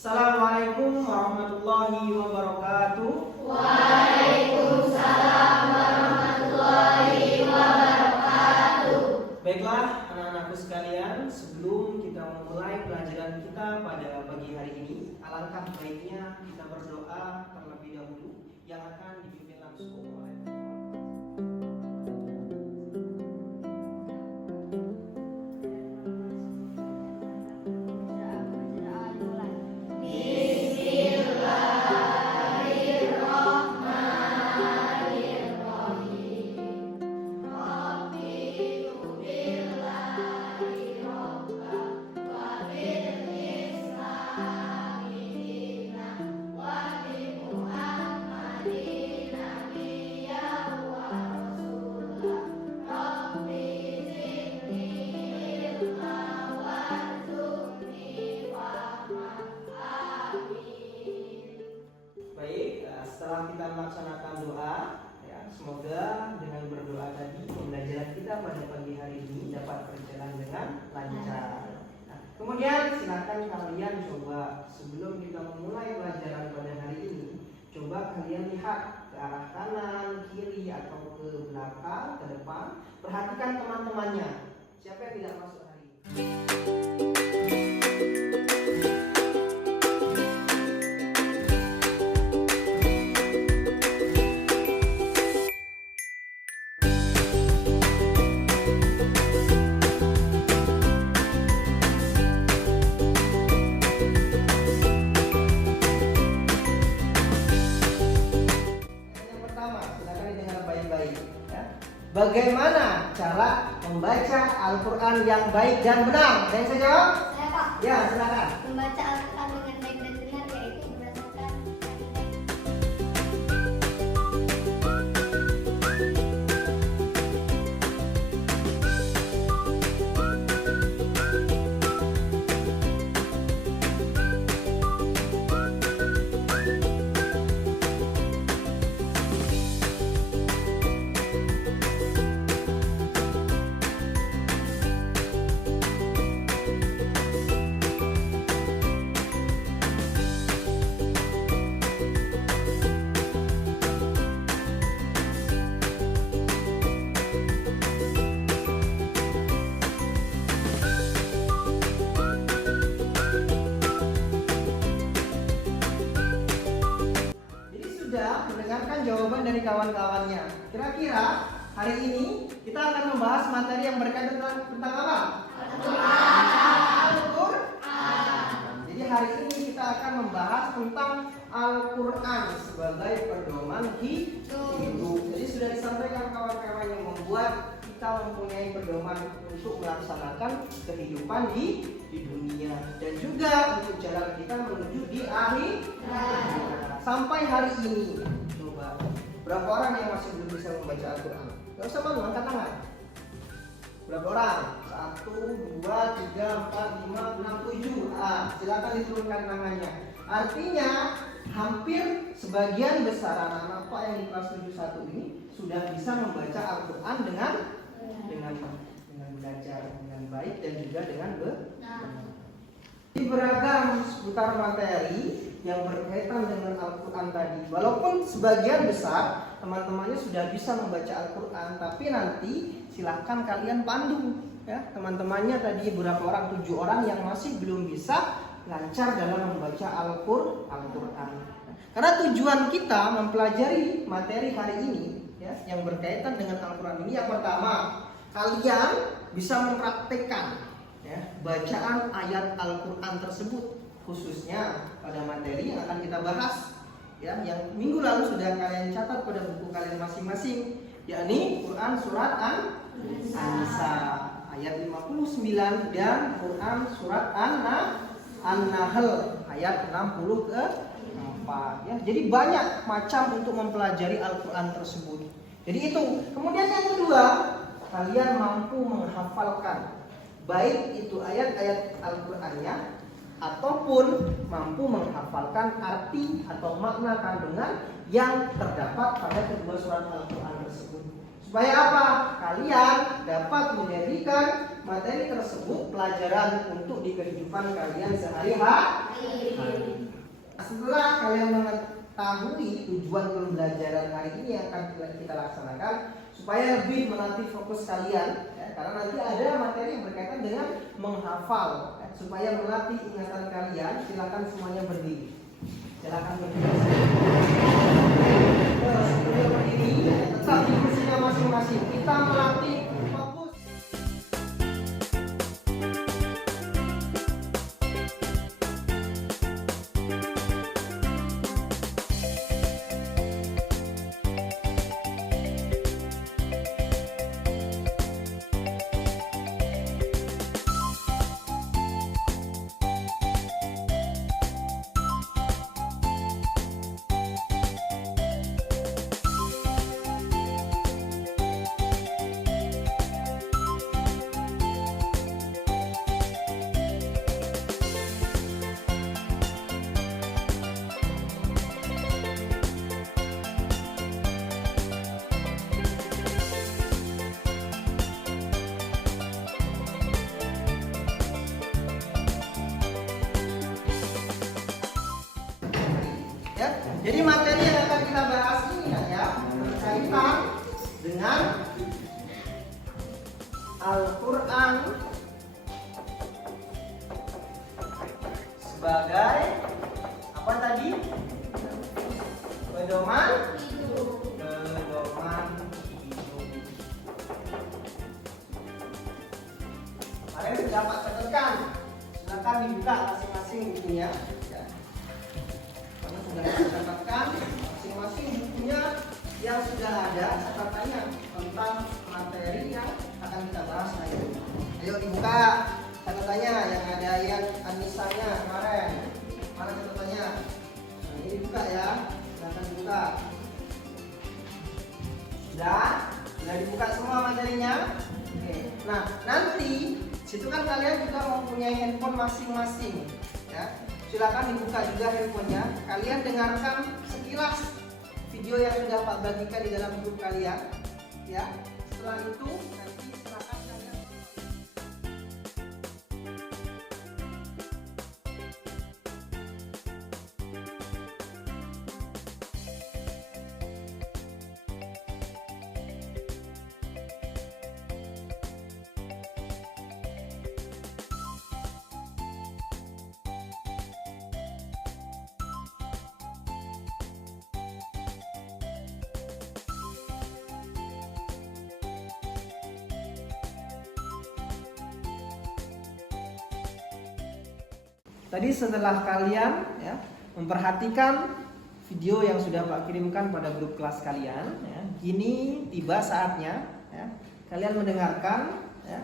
Assalamualaikum warahmatullahi wabarakatuh. Waalaikumsalam warahmatullahi wabarakatuh. Baiklah anak-anakku sekalian, sebelum kita memulai pelajaran kita pada pagi hari ini, alangkah baiknya kita berdoa terlebih dahulu yang akan dipimpin langsung oleh setelah kita melaksanakan doa, ya, semoga dengan berdoa tadi pembelajaran kita pada pagi hari ini dapat berjalan dengan lancar. Nah, kemudian silakan kalian coba sebelum kita memulai pelajaran pada hari ini, coba kalian lihat ke arah kanan, kiri atau ke belakang, ke depan, perhatikan teman-temannya. Siapa yang tidak masuk hari ini? Bagaimana cara membaca Al-Quran yang baik dan benar? Ada yang saya jawab? Saya, Pak. Ya, silakan. Membaca Al-Quran dengan baik dan benar yaitu berdasarkan mendengarkan jawaban dari kawan-kawannya. Kira-kira hari ini kita akan membahas materi yang berkaitan tentang apa? Al-Quran. Jadi hari ini kita akan membahas tentang Al-Quran sebagai pedoman hidup. Jadi sudah disampaikan kawan-kawan yang membuat kita mempunyai pedoman untuk melaksanakan kehidupan di dunia dan juga untuk jalan kita menuju di akhir. Sampai hari ini, coba berapa orang yang masih belum bisa membaca Al-Quran? Gak usah malu, angkat tangan. Berapa orang? 1, 2, 3, 4, 5, 6, 7. Silakan diturunkan tangannya. Artinya hampir sebagian besar anak-anak Pak yang di kelas 71 ini sudah bisa membaca Al-Quran dengan belajar dengan baik dan juga dengan benar. Di beragam seputar materi yang berkaitan dengan Al-Quran tadi, walaupun sebagian besar teman-temannya sudah bisa membaca Al-Quran, tapi nanti silahkan kalian pandu ya teman-temannya tadi beberapa orang, 7 orang yang masih belum bisa lancar dalam membaca Al-Quran. Karena tujuan kita mempelajari materi hari ini ya, yang berkaitan dengan Al-Quran ini, yang pertama kalian bisa mempraktekkan ya, bacaan ayat Al-Quran tersebut, khususnya pada materi yang akan kita bahas ya, yang minggu lalu sudah kalian catat pada buku kalian masing-masing, yakni Quran surat An-Nisa ayat 59 dan Quran surat An-Nahl ayat 60-4 ya. Jadi banyak macam untuk mempelajari Al-Quran tersebut. Jadi itu. Kemudian yang kedua, kalian mampu menghafalkan baik itu ayat-ayat Al-Qurannya ataupun mampu menghafalkan arti atau makna kandungan yang terdapat pada kedua surat Al-Quran tersebut. Supaya apa? Kalian dapat menjadikan materi tersebut pelajaran untuk di kehidupan kalian sehari-hari. Setelah kalian mengetahui tujuan pembelajaran hari ini yang akan kita laksanakan, supaya lebih melatih fokus kalian, ya, karena nanti ada materi yang berkaitan dengan menghafal, ya, supaya melatih ingatan kalian. Silakan semuanya berdiri. Silakan berdiri. Sebelum berdiri, tetap di kursinya masing-masing. Kita melatih fokus. Ya, jadi materi yang akan kita bahas ini ya berkaitan dengan Al-Quran sebagai apa tadi? Pedoman hidup. Kalian sudah dapat catatkan? Silakan dibuka masing-masing bukunya. Ya. Sudah dapatkan masing-masing bukunya yang sudah ada catatannya tentang materi yang akan kita bahas hari ini. Ayo dibuka catatannya yang ada ayat An-Nisanya kemarin. Mana catatannya? Nah, ini dibuka ya. Silakan dibuka. Sudah dibuka semua materinya. Oke. Nah, nanti situ kan kalian juga mempunyai handphone masing-masing, ya. Silakan dibuka juga handphonenya. Kalian dengarkan sekilas video yang sudah Pak bagikan di dalam grup kalian, ya. Setelah itu nanti silakan kalian. Tadi setelah kalian ya memperhatikan video yang sudah Pak kirimkan pada grup kelas kalian, ya, kini tiba saatnya ya, kalian mendengarkan ya,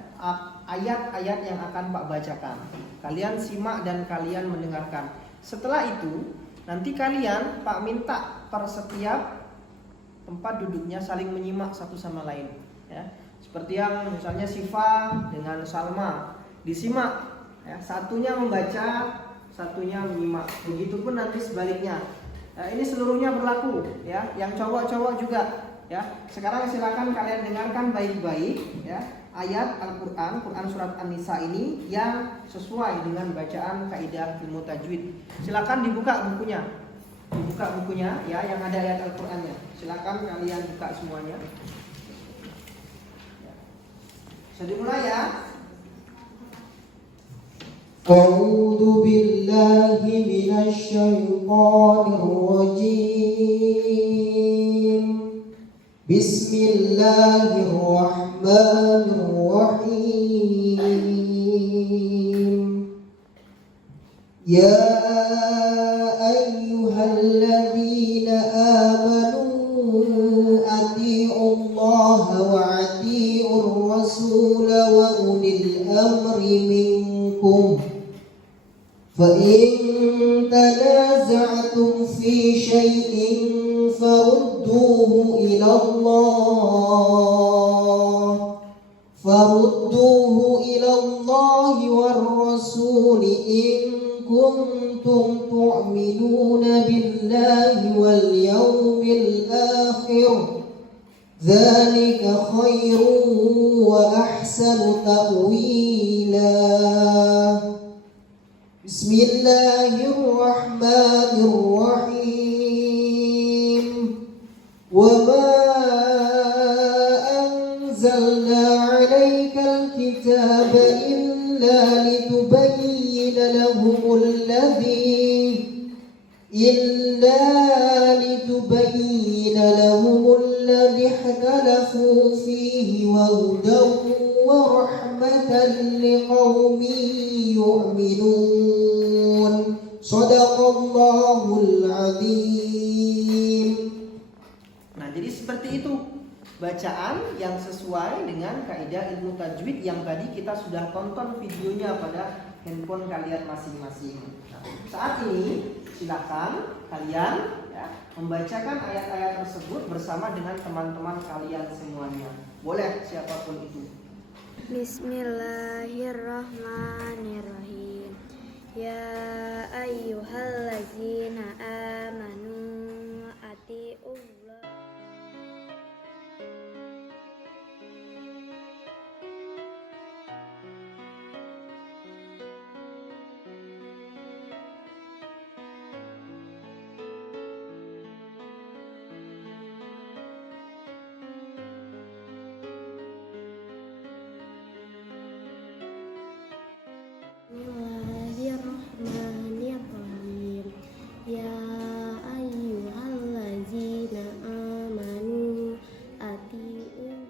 ayat-ayat yang akan Pak bacakan. Kalian simak dan kalian mendengarkan. Setelah itu nanti kalian Pak minta per setiap tempat duduknya saling menyimak satu sama lain. Ya. Seperti yang misalnya Siva dengan Salma disimak. Ya, satunya membaca, satunya menyimak. Begitupun nanti sebaliknya. Ya, ini seluruhnya berlaku, ya. Yang cowok-cowok juga, ya. Sekarang silakan kalian dengarkan baik-baik, ya. Ayat Al-Quran, Quran surat An-Nisa ini yang sesuai dengan bacaan kaidah ilmu tajwid. Silakan dibuka bukunya, ya, yang ada ayat Al-Qurannya. Silakan kalian buka semuanya. Sudah dimulai ya. أعوذ بالله من الشيطان الرجيم بسم الله الرحمن الرحيم يا أيها الذين آمنوا أطيعوا الله وأطيعوا الرسول وأولي الأمر منكم فإن تنازعتم في شيء فردوه إلى الله والرسول إن كنتم تؤمنون بالله واليوم الآخر ذلك خير وأحسن تأويلا بسم الله الرحمن الرحيم وما أنزلنا عليك الكتاب إلا لتبين لهم الذي اختلفوا فيه وهدى ورحمة لقوم يؤمنون صدق الله العظيم. Nah, jadi seperti itu bacaan yang sesuai dengan kaidah ilmu tajwid yang tadi kita sudah tonton videonya pada handphone kalian masing-masing. Nah, saat ini silakan kalian membacakan ayat-ayat tersebut bersama dengan teman-teman kalian semuanya. Boleh siapapun itu. Bismillahirrahmanirrahim. Ya ayyuhallazina amanu atiullah. Bismillahirrahmanirrahim. Ya ayyuhallazina amanu atiullah.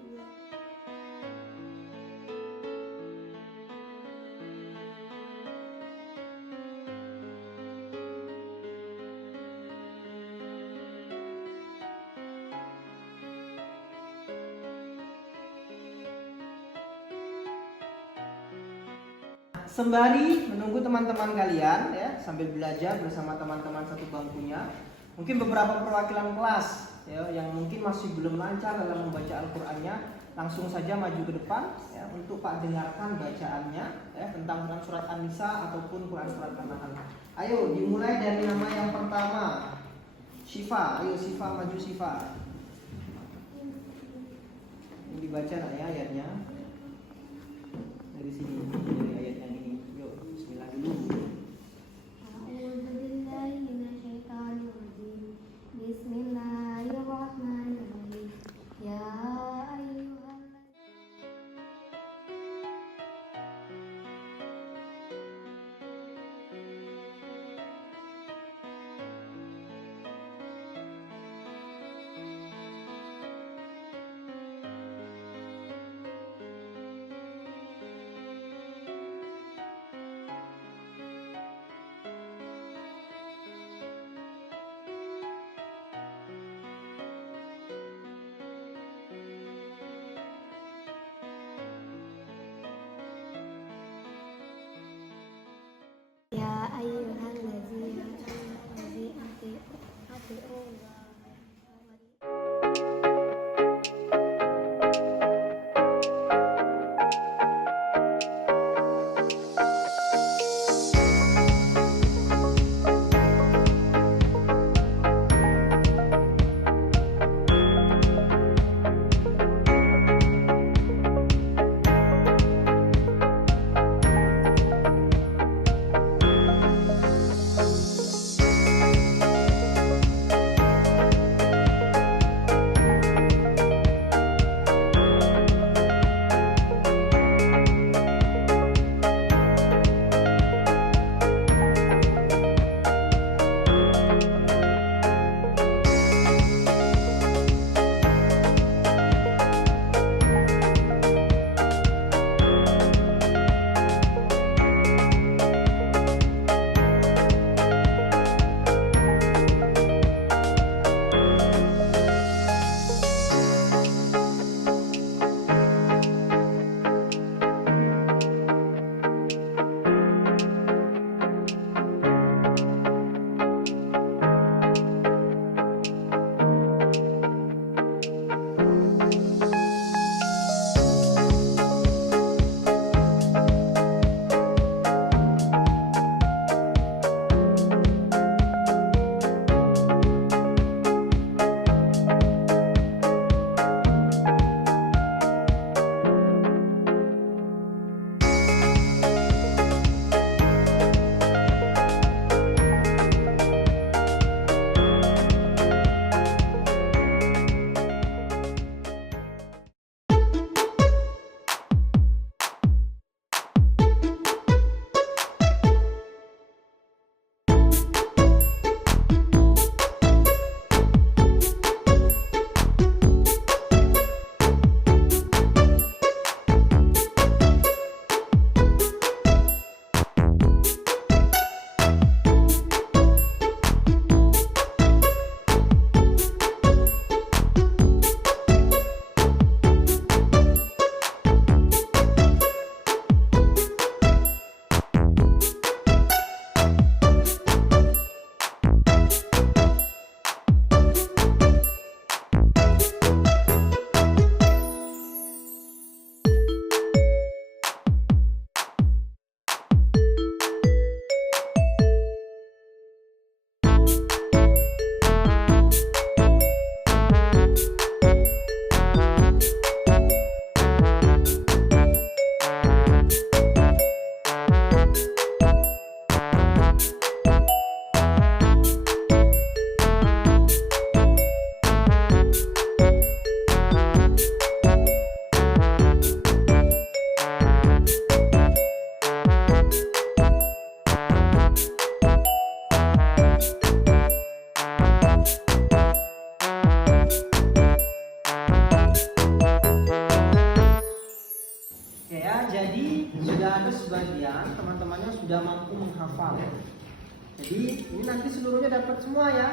Sembari menunggu teman-teman kalian ya sambil belajar bersama teman-teman satu bangkunya, mungkin beberapa perwakilan kelas ya yang mungkin masih belum lancar dalam membaca Al-Qur'annya, langsung saja maju ke depan ya untuk Pak dengarkan bacaannya ya tentang Quran surat An-Nisa ataupun Quran surat An-Nahl. Ayo dimulai dari nama yang pertama. Syifa, ayo Syifa maju Syifa. Ini dibaca ya ayatnya. Dari sini dari ayatnya ini. Yuk, bismillah dulu. A'udzubillahi minasyaitonirrajim. Bismillahirrahmanirrahim. Ya ayyuhallazina atiullah. hafal. Jadi ini nanti seluruhnya dapat semua ya.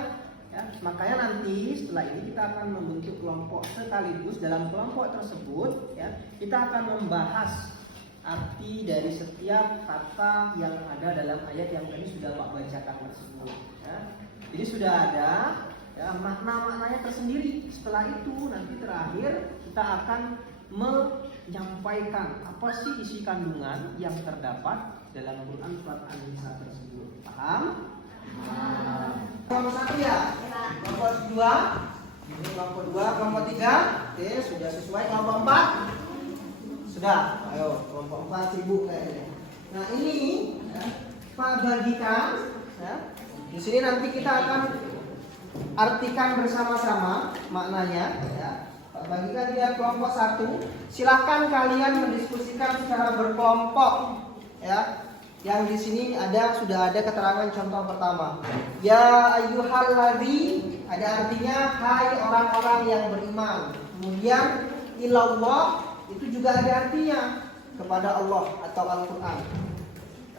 Makanya nanti setelah ini kita akan membentuk kelompok sekaligus. Dalam kelompok tersebut ya, kita akan membahas arti dari setiap kata yang ada dalam ayat yang tadi sudah Pak bacakan tersebut ya. Jadi sudah ada ya, makna-maknanya tersendiri. Setelah itu nanti terakhir kita akan menyampaikan apa sih isi kandungan yang terdapat dalam Quran surat An-Nisa tersebut. Paham? Kelompok 1 ya? Kelompok 2? Ini kelompok 2, kelompok 3? Oke, sudah sesuai. Kelompok 4? Sudah. Ayo, kelompok 4 sibuk kayaknya. Nah, ini ya, Pak bagikan ya. Di sini nanti kita akan artikan bersama-sama maknanya ya. Pak bagikan dia kelompok 1. Silahkan kalian mendiskusikan secara berkelompok ya. Yang di sini sudah ada keterangan contoh pertama. Ya ayyuhalladzí, ada artinya hai orang-orang yang beriman. Kemudian ilallah itu juga ada artinya kepada Allah atau Al-Qur'an.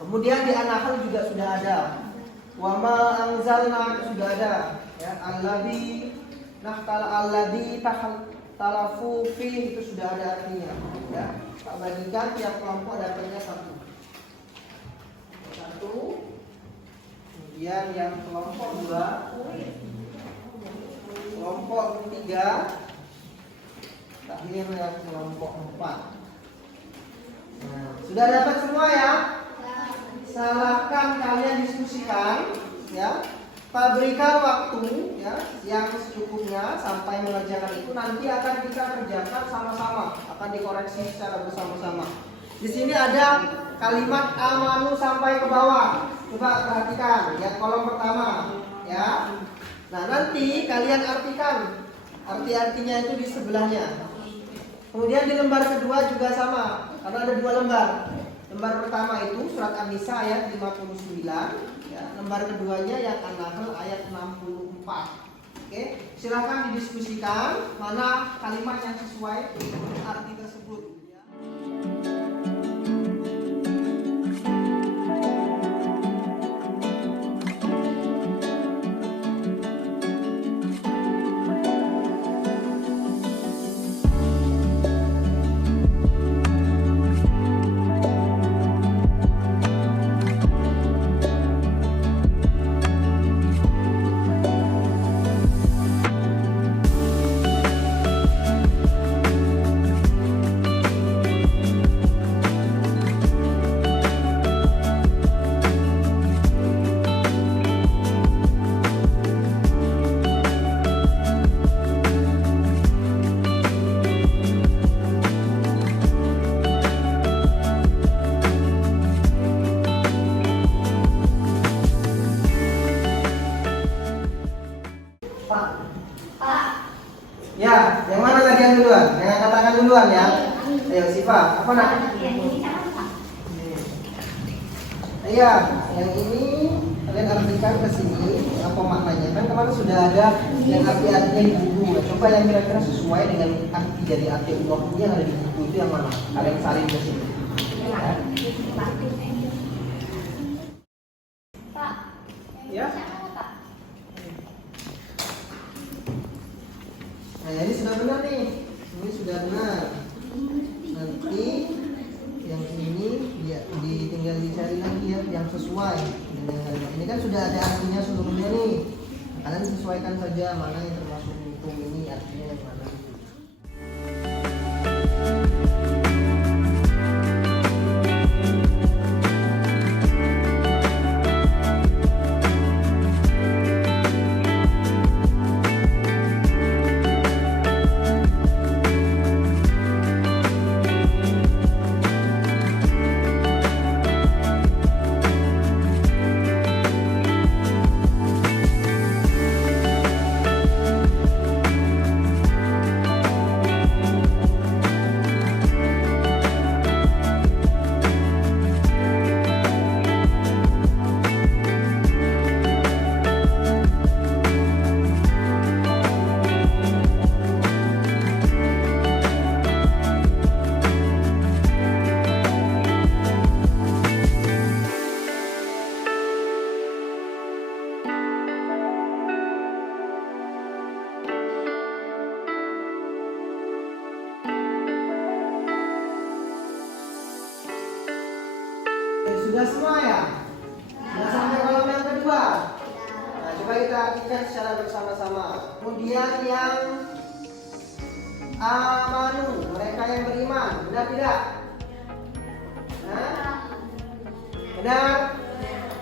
Kemudian di An-Nahl juga sudah ada. Wa ma anzalna sudah ada ya. Alladzi talafu fi itu sudah ada artinya ya. Tak bagikan tiap kelompok dapatnya 1. Kemudian yang kelompok 2, kelompok 3, terakhir yang kelompok 4. Nah, sudah dapat semua ya? Silakan kalian diskusikan ya. Pak berikan waktu ya yang secukupnya sampai mengerjakan itu, nanti akan kita kerjakan sama-sama, akan dikoreksi secara bersama-sama. Di sini ada kalimat amanu sampai ke bawah. Coba perhatikan yang kolom pertama ya. Nah, nanti kalian artikan arti-artinya itu di sebelahnya. Kemudian di lembar kedua juga sama, karena ada 2 lembar. Lembar pertama itu surat An-Nisa ayat 59 ya. Lembar keduanya yang An-Nahl ayat 64. Oke, silakan didiskusikan mana kalimat yang sesuai arti tersebut ya. Ya, yang mana tadi yang duluan? Yang katakan duluan ya. Ayo Siva, apa nak? Iya, yang ini kalian artikan ke sini apa maknanya? Kan kemarin sudah ada yang arti-artinya di buku. Coba yang kira-kira sesuai dengan arti dari arti Allah yang ada di buku itu yang mana? Kalian salin ke sini. Ya. Pak, Ya. Nah, ini sudah benar nih. Ini sudah benar. Nanti yang ini ya tinggal dicari lagi ya yang sesuai dengan kalimat. Ini kan sudah ada artinya seluruhnya nih. Nah, kalian sesuaikan saja mana yang termasuk hukum ini artinya yang mana. Sudah semua ya? Sudah sampai kolom yang kedua. Nah, coba kita artikan secara bersama-sama. Kemudian yang amanu, mereka yang beriman. Benar tidak? Nah, benar?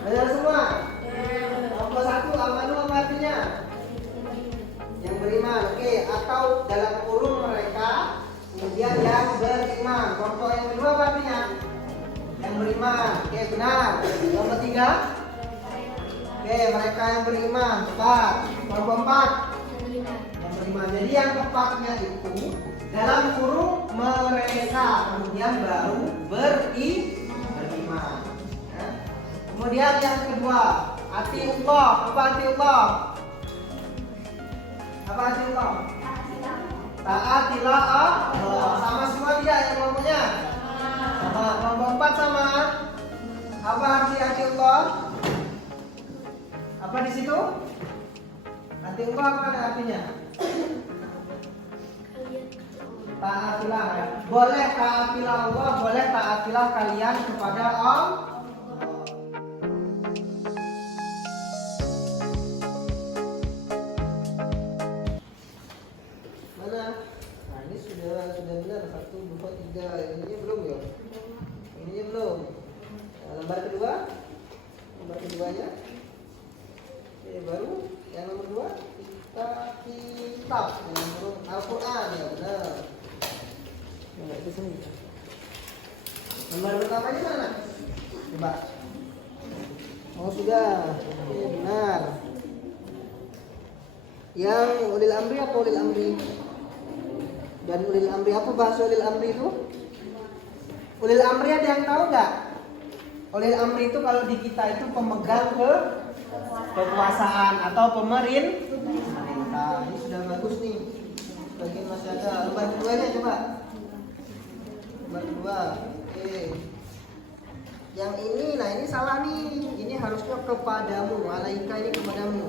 Benar semua? Nomor satu, amanu apa artinya? Yang beriman. Oke, atau dalam kurung mereka, kemudian yang beriman. Contoh yang kedua apa artinya? Yang beriman. Oke, benar. Nomor tiga, oke, mereka yang beriman. Tepat. Nomor empat, yang beriman. Jadi yang tepatnya itu dalam kurung mereka, kemudian baru beriman. Ya. Kemudian yang kedua, atiullah. Apa atiullah? Apa atiullah? Taatilah Allah. Sama semua tidak yang ngomongnya? Sama. Nomor empat sama. Apa arti atiullah? Apa di situ? Atiullah apa ada artinya? Taatilah ya. Boleh taatilah Allah, boleh taatilah kalian kepada Allah. Mana? Nah, ini sudah benar. 1, 2, 3. Ininya belum ya? Ininya belum. Nah, lembar kedua. Lembar keduanya. Oke, baru yang nomor 2 kita kitab. Yang nomor Al-Quran ya benar. Enggak itu sini. Lembar pertamanya mana? Coba. Oh sudah. Oke, benar. Yang ulil amri apa ulil amri? Dan ulil amri apa bahasa ulil amri itu? Ulil amri ada yang tahu nggak? Ulil amri itu kalau di kita itu pemegang kekuasaan atau pemerintah. Ini sudah bagus nih. Bagian masih ada. Lembar keduanya coba. Lembar kedua. Oke. Yang ini, nah ini salah nih. Ini harusnya kepadamu. Alaika ini kepadamu.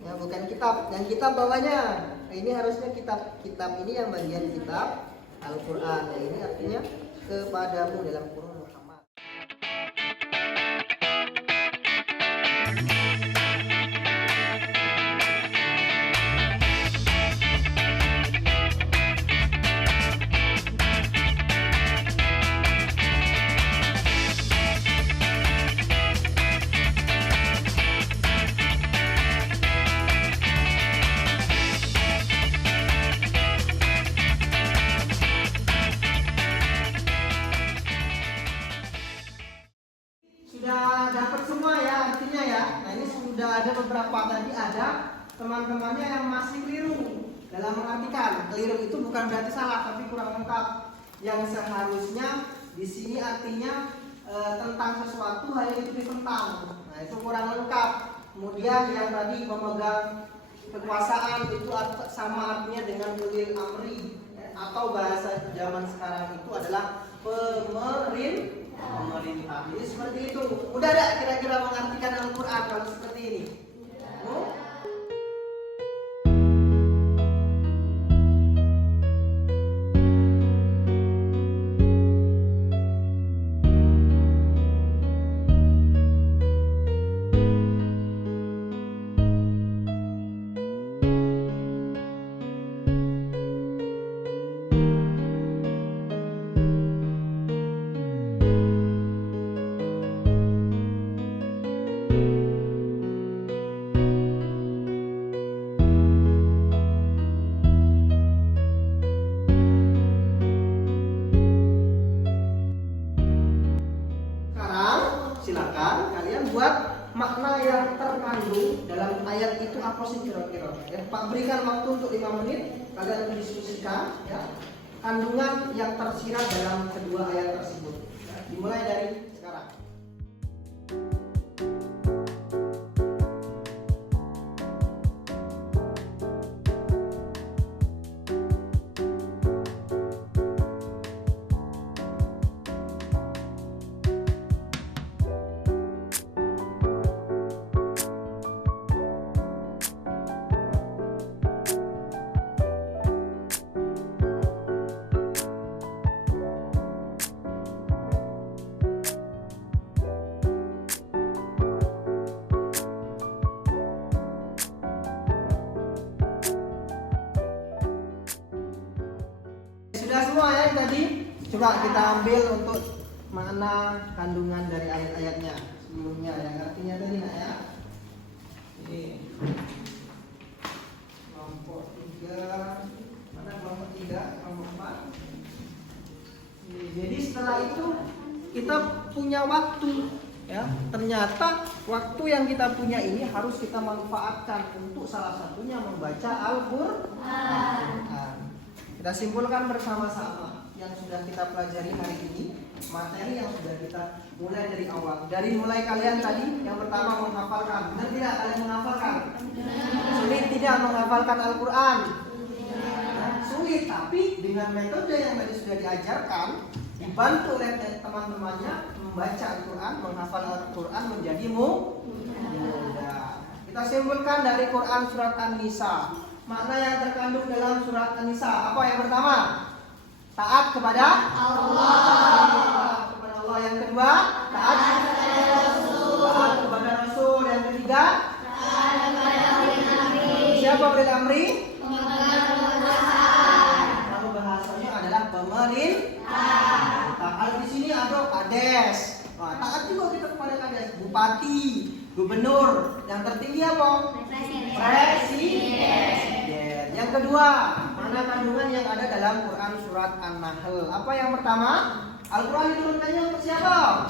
Ya bukan kitab. Yang kitab bawahnya. Nah, ini harusnya kitab. Kitab ini yang bagian kitab Al-Quran. Nah, ini artinya kepadamu dalam kurung Muhammad. Sudah dapat semua ya artinya ya. Nah ini sudah ada beberapa tadi ada teman-temannya yang masih keliru dalam mengartikan. Keliru itu bukan berarti salah tapi kurang lengkap. Yang seharusnya di sini artinya tentang sesuatu hanya itu ditentang. Nah itu kurang lengkap. Kemudian yang tadi pemegang kekuasaan itu sama artinya dengan ulil amri atau bahasa zaman sekarang itu adalah pemerintah. Jadi seperti itu. Udah ada kira-kira mengartikan Al-Quran kalau seperti ini? Silakan kalian buat makna yang terkandung dalam ayat itu apa sih kira-kira? Ya, Pak berikan waktu untuk 5 menit kalian mendiskusikan ya kandungan yang tersirat dalam kedua ayat tersebut. Ya, dimulai dari sekarang. Sudah semua ya yang tadi? Coba kita ambil untuk makna kandungan dari ayat-ayatnya sebelumnya yang artinya tadi nak ya. Ini kelompok 3, mana kelompok 3, kelompok 4. Jadi setelah itu kita punya waktu ya. Ternyata waktu yang kita punya ini harus kita manfaatkan untuk salah satunya membaca Al-Qur'an. Kita simpulkan bersama-sama yang sudah kita pelajari hari ini, materi yang sudah kita mulai dari awal. Dari mulai kalian tadi, yang pertama menghafalkan. Benar tidak kalian menghafalkan? Sulit tidak menghafalkan Al-Qur'an? Sulit, tapi dengan metode yang tadi sudah diajarkan, dibantu oleh teman-temannya membaca Al-Qur'an, menghafal Al-Qur'an menjadi mudah. Kita simpulkan dari Quran surat An-Nisa. Makna yang terkandung dalam surat An-Nisa apa yang pertama? Taat kepada Allah. Taat kepada Allah. Yang kedua, taat kepada Rasul. Taat kepada Rasul. Yang ketiga, taat kepada ulil amri. Siapa ulil amri? Kalau bahasanya adalah pemerintah. Kalau di sini ada kades. Nah, taat juga kita kepada kades. Bupati, gubernur. Yang tertinggi apa? Presiden. Yang kedua, mana kandungan yang ada dalam Quran surat An-Nahl? Apa yang pertama? Al-Quran diturunkannya untuk siapa?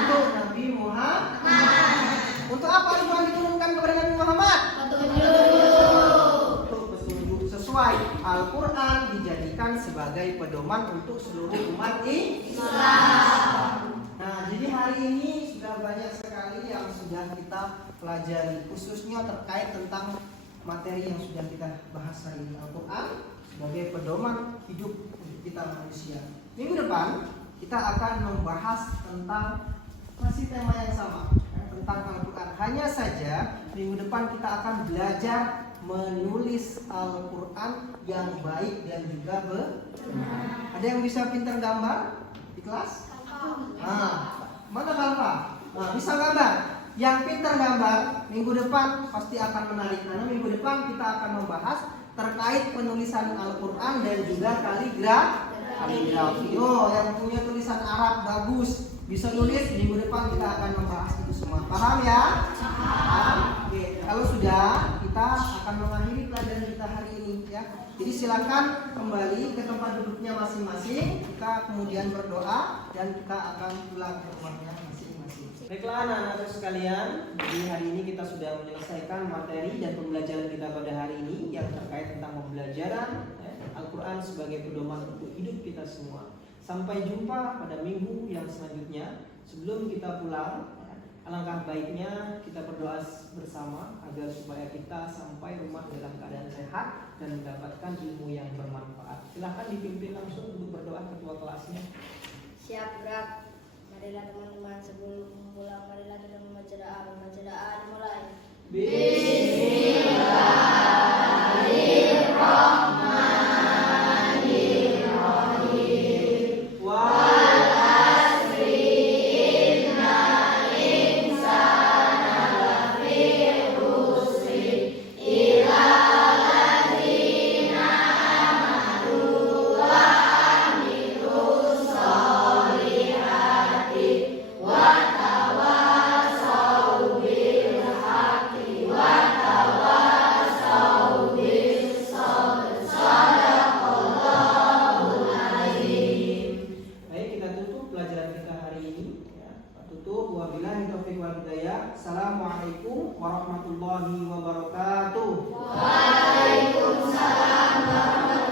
Untuk Nabi Muhammad. Untuk apa Al-Quran diturunkan kepada Nabi Muhammad? Untuk petunjuk sesuai. Al-Quran dijadikan sebagai pedoman untuk seluruh umat Islam. Nah, jadi hari ini sudah banyak sekali yang sudah kita pelajari, khususnya terkait tentang materi yang sudah kita bahas hari ini, Al-Quran sebagai pedoman hidup kita manusia. Minggu depan kita akan membahas tentang masih tema yang sama tentang Al-Quran. Hanya saja minggu depan kita akan belajar menulis Al-Quran yang baik dan juga benar. Ada yang bisa pintar gambar di kelas? Mana Kalpa? Bisa gambar? Yang pintar gambar minggu depan pasti akan menarik, karena minggu depan kita akan membahas terkait penulisan Al-Quran dan juga kaligrafi. Yang punya tulisan Arab bagus, bisa nulis, minggu depan kita akan membahas itu semua. Paham ya? Paham? Oke, kalau sudah, kita akan mengakhiri pelajaran kita hari ini ya. Jadi silakan kembali ke tempat duduknya masing-masing. Kita kemudian berdoa dan kita akan pulang ke rumahnya masing-masing. Baiklah anak-anakku sekalian, di hari ini kita sudah menyelesaikan materi dan pembelajaran kita pada hari ini yang terkait tentang pembelajaran Al-Quran sebagai pedoman untuk hidup kita semua. Sampai jumpa pada minggu yang selanjutnya. Sebelum kita pulang, alangkah baiknya kita berdoa bersama agar supaya kita sampai rumah dalam keadaan sehat dan mendapatkan ilmu yang bermanfaat. Silahkan dipimpin langsung untuk berdoa ketua kelasnya. Siap gerak. Marilah teman-teman sebelum pulang, marilah kita membaca doa dimulai. Bismillahirrahmanirrahim. Wal asri innal insana lafi khusri illa alladzina amanu wa amilus solihati wa tawassaw bil haqqi wa tawassaw bis sabr. Shadaqallahul azim. Baik, kita tutup pelajaran kita hari ini ya. Tutup, wabillahi taufiq wal hidayah. Assalamualaikum warahmatullahi wabarakatuh. Waalaikumsalam warahmatullahi wabarakatuh.